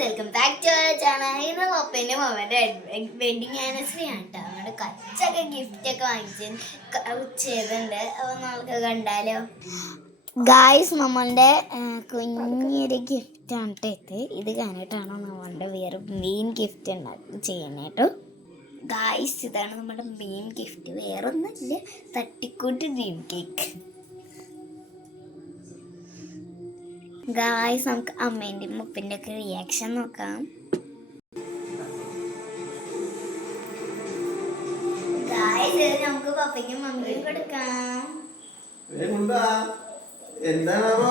Welcome back to our channel. ഇത് പപ്പേൻ്റെ മമ്മേൻ്റെ wedding anniversary ആണ് കേട്ടോ. നമ്മുടെ കച്ചൊക്കെ ഗിഫ്റ്റ് ഒക്കെ വാങ്ങിച്ച് ചെയ്തിട്ടുണ്ട്. അപ്പോൾ നമുക്ക് കണ്ടാലോ. ഗായ്സ്, നമ്മളുടെ കുഞ്ഞൊരു ഗിഫ്റ്റാണ് കേട്ടോ ഇത് കണ്ടിട്ടാണ് നമ്മളുടെ വേറെ മെയിൻ ഗിഫ്റ്റ് ചെയ്യുന്നത് കേട്ടോ. ഗായ്സ്, ഇതാണ് നമ്മുടെ മെയിൻ ഗിഫ്റ്റ്. വേറെ ഒന്നുമില്ല, തട്ടിക്കൂട്ട് ഡ്രീം കേക്ക്. ഗായ്സ്, നമുക്ക് അമ്മേൻ്റെയും മുപ്പിൻ്റെ ഒക്കെ റിയാക്ഷൻ നോക്കാം. ഗായ്സ്, നമുക്ക് പപ്പയ്ക്കും മമ്മിക്കും കൊടുക്കാം. എന്താണോ?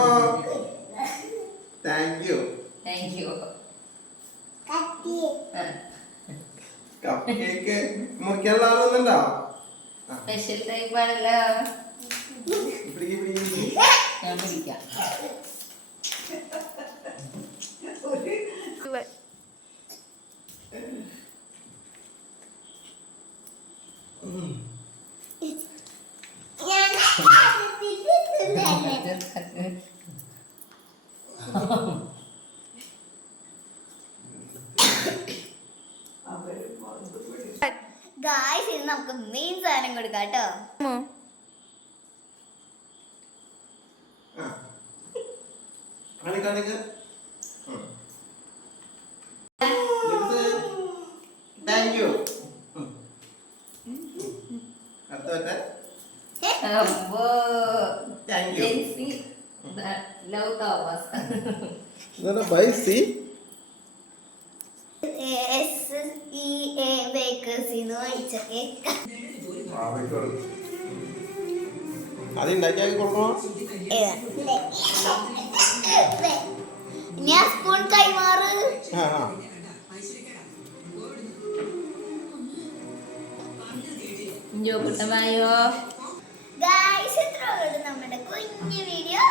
Thank you. കപ്പ് കേക്ക് മുറിക്കാനുള്ള ആളൊന്നുണ്ടോ? സ്പെഷ്യൽ ടൈപ്പ് ആണല്ലോ. ഞാൻ പിടിക്കാം. ഗായ്സ്, ഇത് നമുക്ക് മെയിൻ സാധനം കൊടുക്കാം കേട്ടോ. Thank you. ലവ് തോമസ്. അതുണ്ടാക്കി കൊടുക്കണോ? ഞാൻ സ്പൂൺ കൈമാറ്. കുട്ടമായോ. ഗായ്സ്, ഇത്രയുള്ളൂ നമ്മുടെ കുഞ്ഞു വീഡിയോ.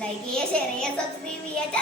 ലൈക്ക് ചെയ്യുക, ഷെയർ ചെയ്യുക, സബ്സ്ക്രൈബ് ചെയ്യുക.